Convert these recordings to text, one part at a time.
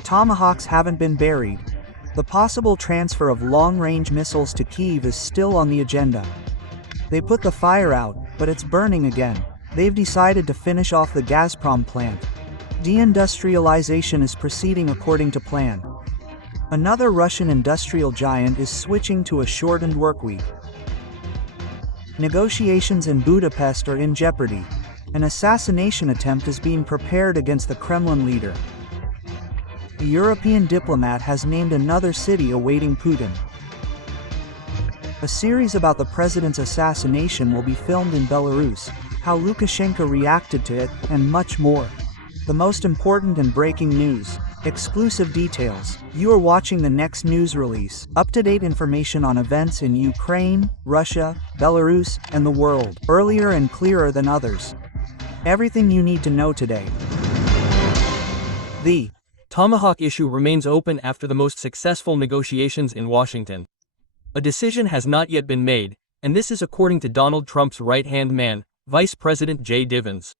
the Tomahawks haven't been buried. The possible transfer of long-range missiles to Kyiv is still on the agenda. They put the fire out, but it's burning again. They've decided to finish off the Gazprom plant. Deindustrialization is proceeding according to plan. Another Russian industrial giant is switching to a shortened workweek. Negotiations in Budapest are in jeopardy. An assassination attempt is being prepared against the Kremlin leader. A European diplomat has named another city awaiting Putin. A series about the president's assassination will be filmed in Belarus, how Lukashenko reacted to it, and much more. The most important and breaking news. Exclusive details. You are watching the next news release. Up-to-date information on events in Ukraine, Russia, Belarus, and the world. Earlier and clearer than others. Everything you need to know today. The Tomahawk issue remains open after the most successful negotiations in Washington. A decision has not yet been made, and this is according to Donald Trump's right-hand man, Vice President Jay Divins.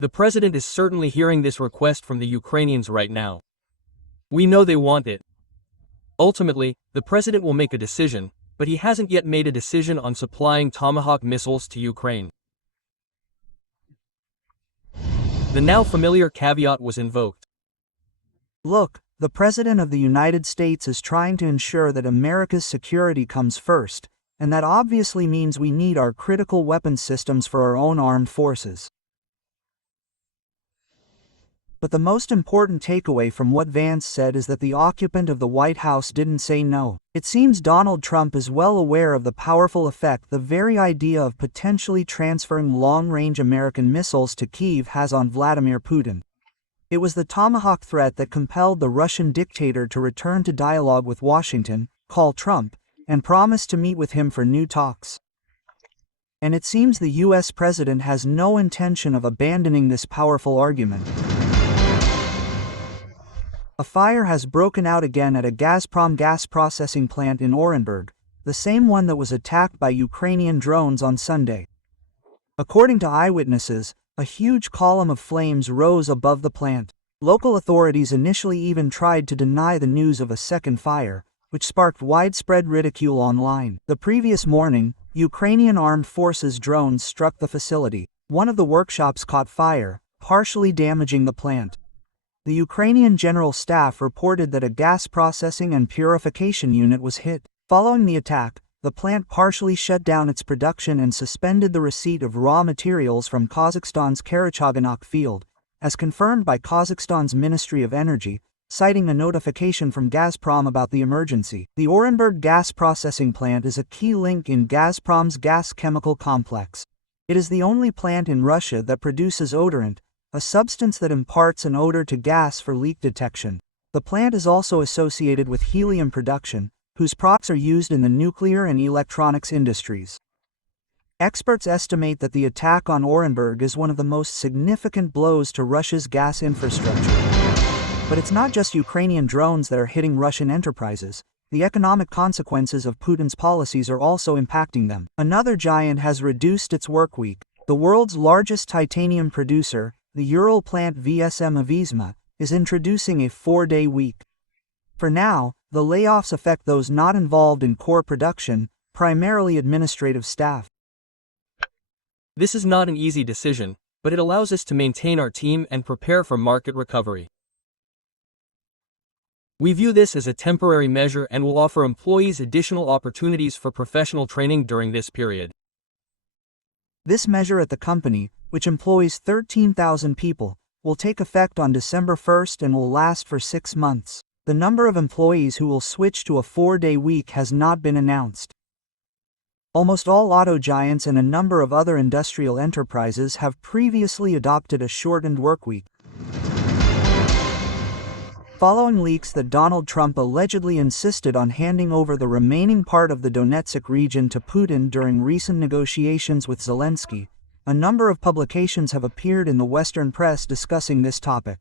The president is certainly hearing this request from the Ukrainians right now. We know they want it. Ultimately, the president will make a decision, but he hasn't yet made a decision on supplying Tomahawk missiles to Ukraine. The now familiar caveat was invoked. Look, the President of the United States is trying to ensure that America's security comes first, and that obviously means we need our critical weapons systems for our own armed forces. But the most important takeaway from what Vance said is that the occupant of the White House didn't say no. It seems Donald Trump is well aware of the powerful effect the very idea of potentially transferring long-range American missiles to Kyiv has on Vladimir Putin. It was the Tomahawk threat that compelled the Russian dictator to return to dialogue with Washington, call Trump, and promise to meet with him for new talks. And it seems the US president has no intention of abandoning this powerful argument. A fire has broken out again at a Gazprom gas processing plant in Orenburg, the same one that was attacked by Ukrainian drones on Sunday. According to eyewitnesses, a huge column of flames rose above the plant. Local authorities initially even tried to deny the news of a second fire, which sparked widespread ridicule online. The previous morning, Ukrainian armed forces drones struck the facility. One of the workshops caught fire, partially damaging the plant. The Ukrainian General Staff reported that a gas processing and purification unit was hit. Following the attack, the plant partially shut down its production and suspended the receipt of raw materials from Kazakhstan's Karachaganak field, as confirmed by Kazakhstan's Ministry of Energy, citing a notification from Gazprom about the emergency. The Orenburg gas processing plant is a key link in Gazprom's gas chemical complex. It is the only plant in Russia that produces odorant, a substance that imparts an odor to gas for leak detection. The plant is also associated with helium production, whose products are used in the nuclear and electronics industries. Experts estimate that the attack on Orenburg is one of the most significant blows to Russia's gas infrastructure. But it's not just Ukrainian drones that are hitting Russian enterprises. The economic consequences of Putin's policies are also impacting them. Another giant has reduced its workweek. The world's largest titanium producer, the Ural plant VSM Avisma, is introducing a 4-day week. For now, the layoffs affect those not involved in core production, primarily administrative staff. This is not an easy decision, but it allows us to maintain our team and prepare for market recovery. We view this as a temporary measure and will offer employees additional opportunities for professional training during this period. This measure at the company, which employs 13,000 people, will take effect on December 1st and will last for 6 months. The number of employees who will switch to a 4-day week has not been announced. Almost all auto giants and a number of other industrial enterprises have previously adopted a shortened workweek. Following leaks that Donald Trump allegedly insisted on handing over the remaining part of the Donetsk region to Putin during recent negotiations with Zelensky, a number of publications have appeared in the Western press discussing this topic.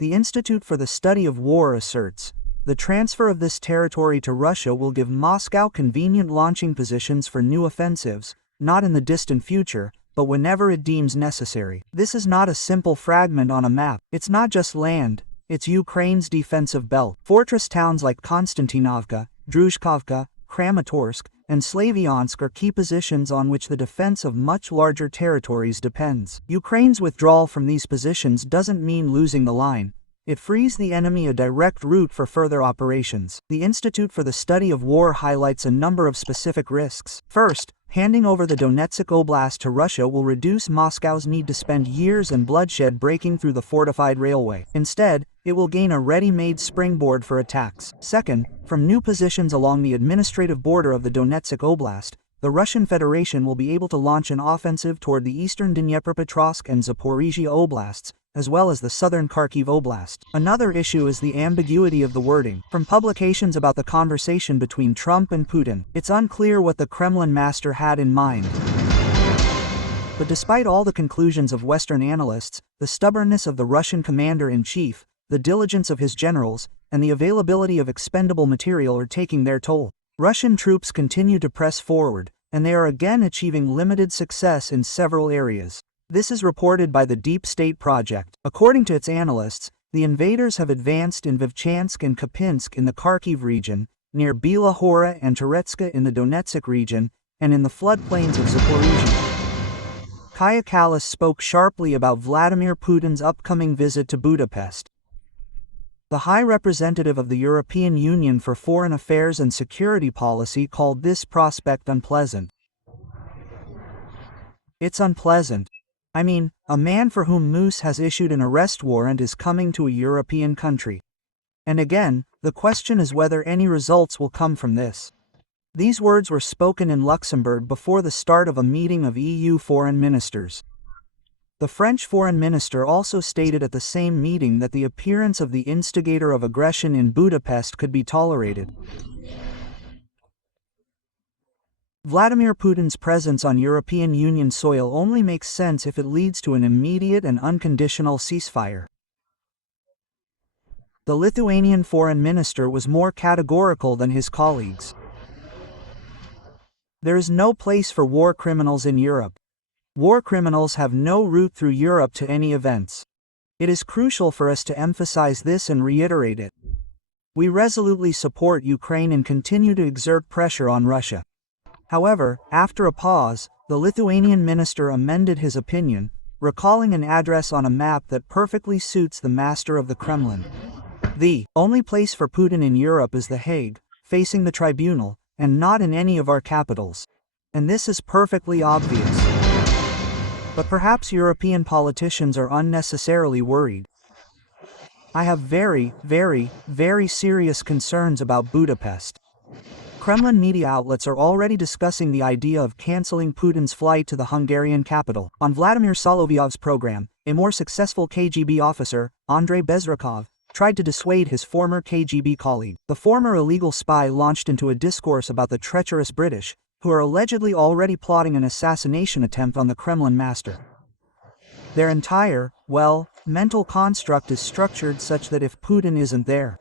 The Institute for the Study of War asserts, the transfer of this territory to Russia will give Moscow convenient launching positions for new offensives, not in the distant future, but whenever it deems necessary. This is not a simple fragment on a map. It's not just land, it's Ukraine's defensive belt. Fortress towns like Konstantinovka, Druzhkovka, Kramatorsk, and Slavyansk are key positions on which the defense of much larger territories depends. Ukraine's withdrawal from these positions doesn't mean losing the line. It frees the enemy a direct route for further operations. The Institute for the Study of War highlights a number of specific risks. First, handing over the Donetsk Oblast to Russia will reduce Moscow's need to spend years and bloodshed breaking through the fortified railway. Instead, it will gain a ready-made springboard for attacks. Second, from new positions along the administrative border of the Donetsk Oblast, the Russian Federation will be able to launch an offensive toward the eastern Dnipropetrovsk and Zaporizhia Oblasts, as well as the southern Kharkiv Oblast. Another issue is the ambiguity of the wording. From publications about the conversation between Trump and Putin, it's unclear what the Kremlin master had in mind. But despite all the conclusions of Western analysts, the stubbornness of the Russian commander-in-chief, the diligence of his generals, and the availability of expendable material are taking their toll. Russian troops continue to press forward, and they are again achieving limited success in several areas. This is reported by the Deep State Project. According to its analysts, the invaders have advanced in Vovchansk and Kupinsk in the Kharkiv region, near Bila Hora and Toretska in the Donetsk region, and in the floodplains of Zaporizhia. Kaja Kallas spoke sharply about Vladimir Putin's upcoming visit to Budapest. The High Representative of the European Union for Foreign Affairs and Security Policy called this prospect unpleasant. It's unpleasant. I mean, a man for whom Moose has issued an arrest warrant is coming to a European country. And again, the question is whether any results will come from this. These words were spoken in Luxembourg before the start of a meeting of EU foreign ministers. The French foreign minister also stated at the same meeting that the appearance of the instigator of aggression in Budapest could be tolerated. Vladimir Putin's presence on European Union soil only makes sense if it leads to an immediate and unconditional ceasefire. The Lithuanian foreign minister was more categorical than his colleagues. There is no place for war criminals in Europe. War criminals have no route through Europe to any events. It is crucial for us to emphasize this and reiterate it. We resolutely support Ukraine and continue to exert pressure on Russia. However, after a pause, the Lithuanian minister amended his opinion, recalling an address on a map that perfectly suits the master of the Kremlin. The only place for Putin in Europe is The Hague, facing the tribunal, and not in any of our capitals. And this is perfectly obvious. But perhaps European politicians are unnecessarily worried. I have very serious concerns about Budapest. Kremlin media outlets are already discussing the idea of canceling Putin's flight to the Hungarian capital. On Vladimir Solovyov's program, a more successful KGB officer, Andrei Bezrukov, tried to dissuade his former KGB colleague. The former illegal spy launched into a discourse about the treacherous British, who are allegedly already plotting an assassination attempt on the Kremlin master. Their entire, mental construct is structured such that if Putin isn't there,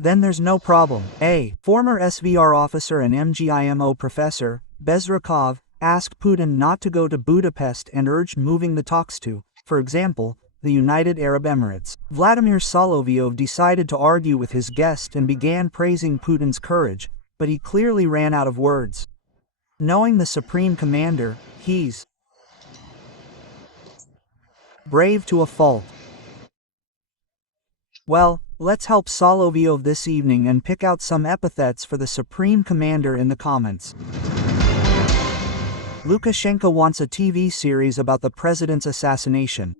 then there's no problem. A former SVR officer and MGIMO professor, Bezrukov, asked Putin not to go to Budapest and urged moving the talks to, for example, the United Arab Emirates. Vladimir Solovyov decided to argue with his guest and began praising Putin's courage, but he clearly ran out of words. Knowing the Supreme Commander, he's brave to a fault. Well, let's help Solovyov this evening and pick out some epithets for the Supreme Commander in the comments. Lukashenko wants a TV series about the president's assassination.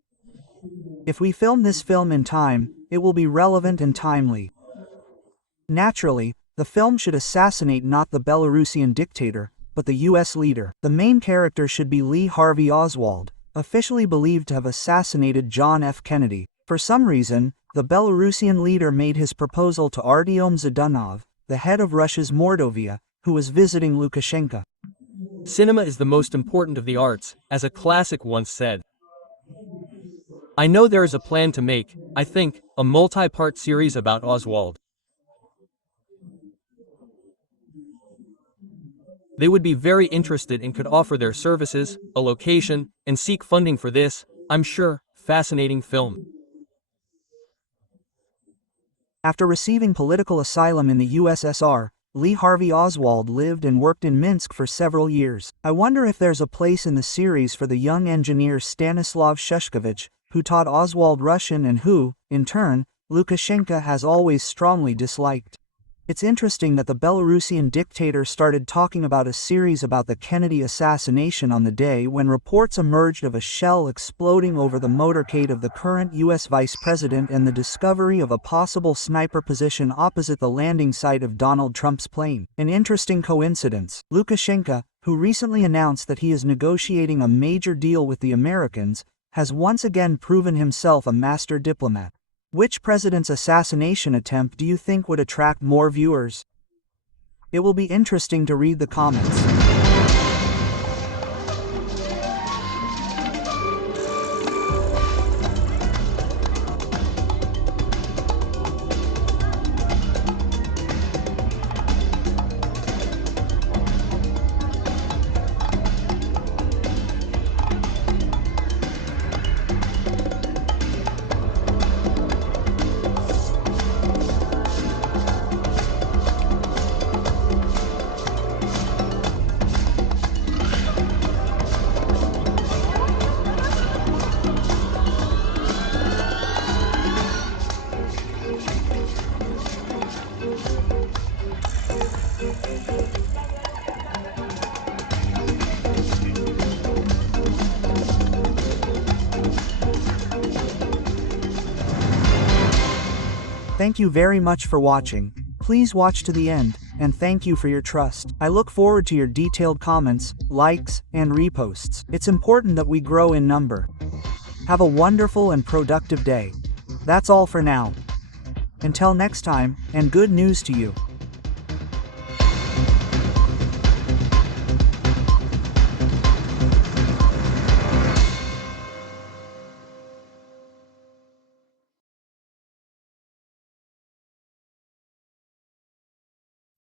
If we film this film in time, it will be relevant and timely. Naturally, the film should assassinate not the Belarusian dictator, but the US leader. The main character should be Lee Harvey Oswald, officially believed to have assassinated John F. Kennedy. For some reason, the Belarusian leader made his proposal to Artyom Zhdanov, the head of Russia's Mordovia, who was visiting Lukashenko. Cinema is the most important of the arts, as a classic once said. I know there is a plan to make, I think, a multi-part series about Oswald. They would be very interested and could offer their services, a location, and seek funding for this, I'm sure. fascinating film. After receiving political asylum in the USSR, Lee Harvey Oswald lived and worked in Minsk for several years. I wonder if there's a place in the series for the young engineer Stanislav Shushkevich, who taught Oswald Russian and who, in turn, Lukashenko has always strongly disliked. It's interesting that the Belarusian dictator started talking about a series about the Kennedy assassination on the day when reports emerged of a shell exploding over the motorcade of the current US vice president and the discovery of a possible sniper position opposite the landing site of Donald Trump's plane. An interesting coincidence. Lukashenko, who recently announced that he is negotiating a major deal with the Americans, has once again proven himself a master diplomat. Which president's assassination attempt do you think would attract more viewers? It will be interesting to read the comments. Thank you very much for watching. Please watch to the end, and thank you for your trust. I look forward to your detailed comments, likes, and reposts. It's important that we grow in number. Have a wonderful and productive day. That's all for now. Until next time, and good news to you.